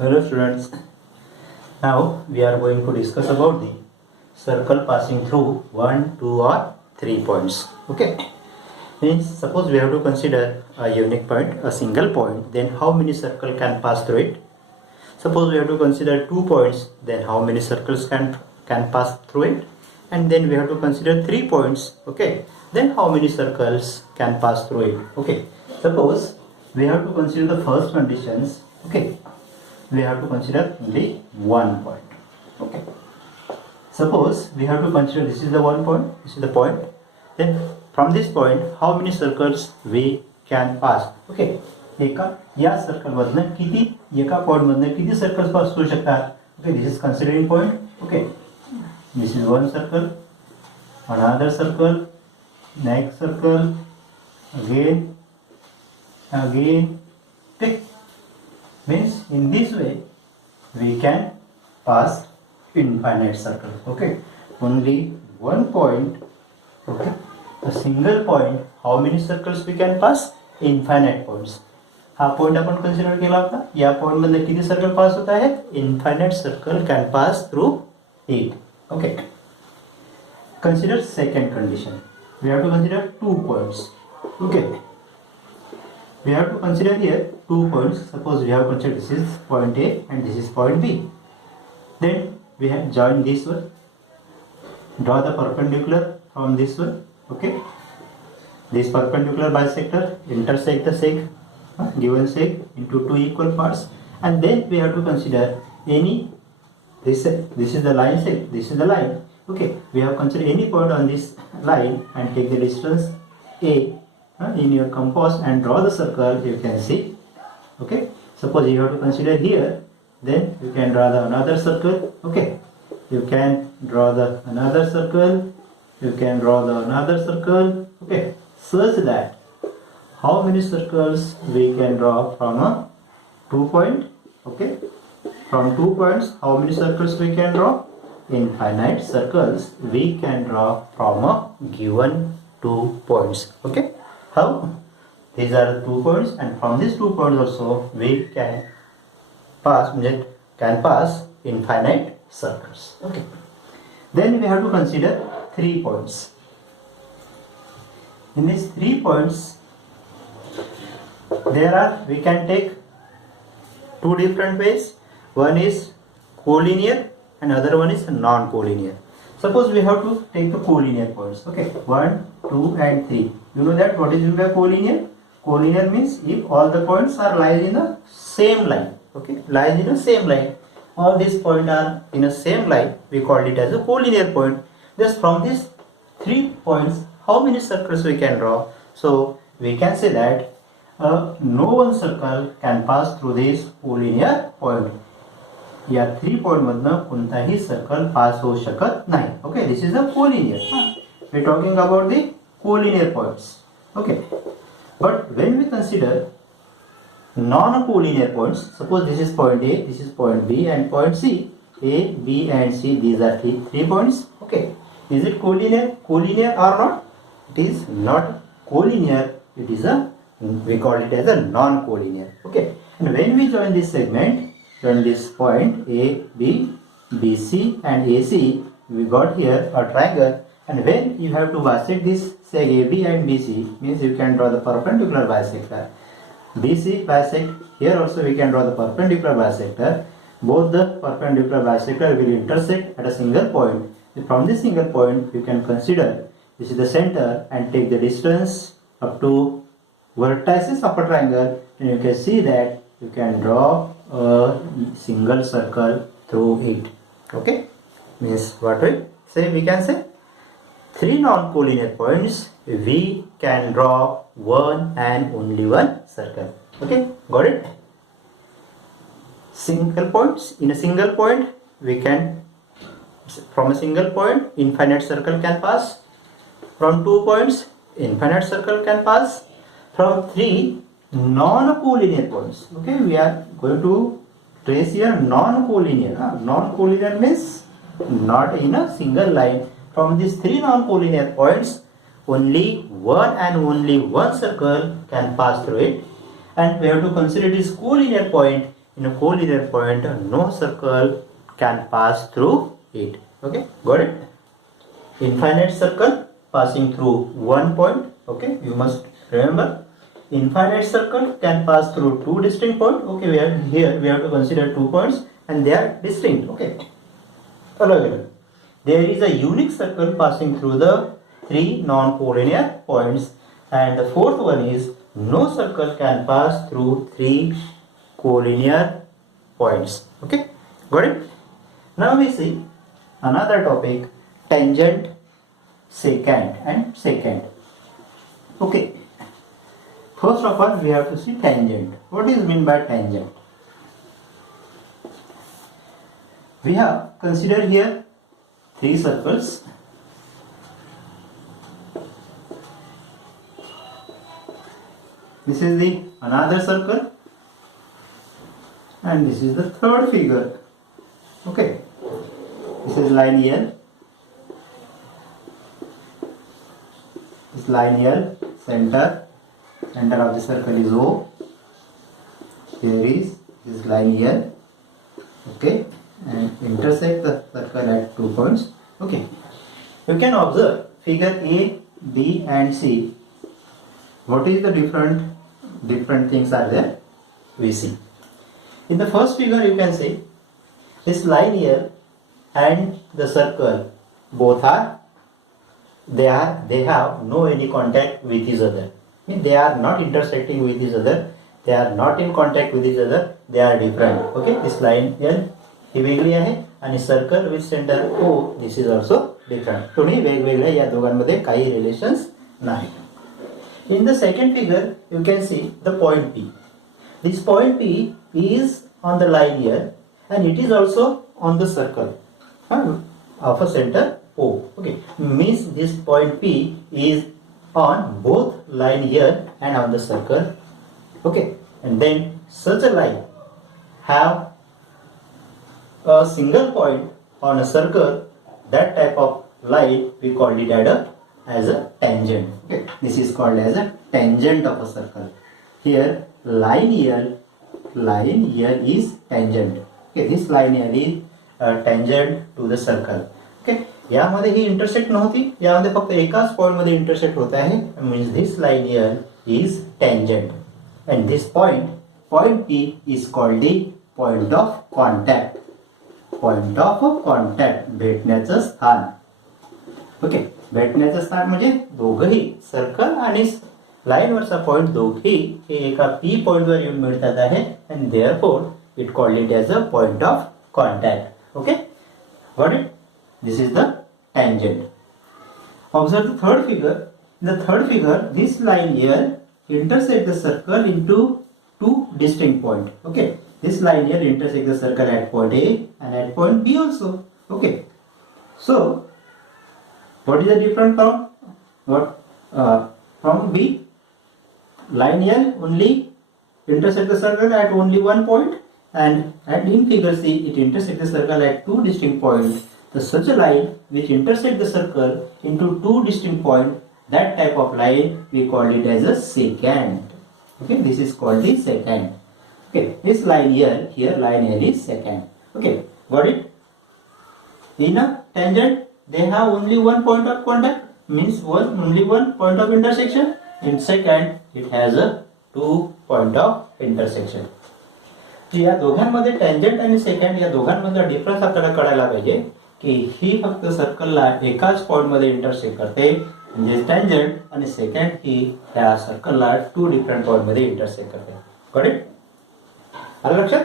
Hello students, now we are going to discuss about the circle passing through 1, 2 or 3 points. Okay, means suppose we have to consider a unique point, a single point, then how many circle can pass through it? Suppose we have to consider 2 points, then how many circles can pass through it? And then we have to consider 3 points, okay, then how many circles can pass through it? Okay, suppose we have to consider the first conditions, okay, we have to consider only 1 point. Okay, suppose we have to consider this is the 1 point, this is the point, then from this point how many circles we can pass? Okay, एका या circle मधनं किती, एका point मधनं किती circles पास होऊ शकतात? Okay, this is considering point. Okay, this is one circle, another circle, next circle, again, okay. Means in this way we can pass infinite circles. Okay, only one point, okay, a single point, how many circles we can pass? Infinite points. हा point आपण consider केला होता, या point मध्ये किती circle pass होत आहेत? Infinite circle can pass through it. Okay, consider second condition. We have to consider 2 points. Okay, we have to consider here 2 points. Suppose we have considered this is point A and this is point B. Then we have joined this one. Draw the perpendicular from this one. Okay, this perpendicular bisector intersect the sec, given sec into 2 equal parts, and then we have to consider any this is the line sec, this is the line. Okay, we have considered any point on this line and take the distance A in your compass and draw the circle. You can see. Okay, suppose you have to consider here, then you can draw the another circle. Okay, you can draw the another circle, you can draw the another circle. Okay, such that how many circles we can draw from a 2 point? Okay, from 2 points how many circles we can draw? Infinite circles we can draw from a given 2 points. Okay, how? These are 2 points, and from these 2 points also we can pass infinite circles. Okay, then we have to consider 3 points. In these 3 points we can take 2 different ways. One is collinear and other one is non-collinear. Suppose we have to take the collinear points. Okay, 1, 2 and 3. You know that what is meant by collinear? Collinear means if all the points are lies in the same line. Okay, lies in the same line. All these points are in the same line. We call it as a collinear point. Thus from these 3 points, how many circles we can draw? So we can say that no one circle can pass through this collinear point. या 3 point मधनं कोणताही circle पास होऊ शकत नाही. Okay, this is a collinear. We talking about the collinear points. Okay, but when we consider non collinear points, suppose this is point A, this is point B and point C. A, B and C, these are 3 points. Okay, is it collinear or not? It is not collinear. It is we call it as a non-collinear. Okay, and when we join this segment, join this point A, B, BC and AC, we got here a triangle, and when you have to bisect this seg AB and BC, means you can draw the perpendicular bisector. BC bisect, here also we can draw the perpendicular bisector. Both the perpendicular bisector will intersect at a single point. From this single point you can consider this is the center and take the distance up to vertices of a triangle, and you can see that you can draw a single circle through it. Okay, means what we say? We can say 3 non-collinear points we can draw one and only one circle. Okay, got it? Single points, in a single point we can, from a single point infinite circle can pass. From 2 points infinite circle can pass. From 3 non-collinear points, okay, we are going to trace here non-collinear. Non-collinear means not in a single line. From these 3 non-collinear points, only one and only one circle can pass through it, and we have to consider this collinear point in a collinear point, no circle can pass through it. Okay, got it? Infinite circle passing through one point. Okay, you must remember, infinite circle can pass through two distinct points. Okay, we have to consider 2 points and they are distinct. Okay, there is a unique circle passing through the 3 non-collinear points, and the fourth one is no circle can pass through 3 collinear points. Okay, got it? Now we see another topic, tangent, secant and secant. Okay, first of all we have to see tangent. What is meant by tangent? We have considered here 3 circles. This is the another circle and this is the third figure. Okay, this is line L. This line L, center of the circle is O. Here is this line L. Okay, and intersect the circle at 2 points. Okay, you can observe figure A, B and C. What is the different things are there? We see in the first figure, you can see this line here and the circle both are they have no any contact with each other. They are not intersecting with each other, they are not in contact with each other, they are different. Okay, this line here ही वेगळी आहे आणि circle with centre O, this is also different. दोन्ही वेगवेगळ्या या दोघांमध्ये काही relations नाही. In the second figure, you can see the point P. This point P is on the line here and it is also on the circle of a center O. Okay, means this point P is on both line here and on the circle. Okay, and then such a line have a single point on a circle. That type of line we call it as a tangent. Okay, this is called as a tangent of a circle. Here line here is tangent. Okay, this line here is tangent to the circle. Okay, यामध्ये ही intersect नव्हती, यामध्ये फक्त एकाच point मध्ये intersect होत आहे. Means this line here is tangent and this point P is called the point of contact. Point of contact, भेटण्याचं स्थान. Okay, भेटण्याचं स्थान म्हणजे दोघही सर्कल आणि लाइन वरचा पॉइंट दोघी हे एका P पॉइंट वर येऊन मिळतात आहे and therefore it called it as a point of contact. Okay, got it? This is the tangent. Observe the third figure. In the third figure, this line here intersect the circle into 2 distinct points. Okay, this line here intersect the circle at point A and at point B also. Okay, so what is the difference from B? Line here only intersect the circle at only one point, and in figure C it intersects the circle at 2 distinct points. So such a line which intersect the circle into 2 distinct points, that type of line we call it as a secant. Okay, this is called the secant. Okay, this line here line here is secant. Okay, got it? In a tangent they have only one point of contact, means only one point of intersection. In secant it has a 2 point of intersection. या दोघांमध्ये tangent आणि second या दोघांमधला difference आपल्याला कळायला पाहिजे की ही फक्त सर्कलला एकाच पॉइंट मध्ये इंटरसेक्ट करते, म्हणजे टँजंट, आणि सेकंड ही त्या सर्कलला 2 डिफरंट पॉइंट मध्ये इंटरसेक्ट करते. करेक्ट? आलं लक्षात?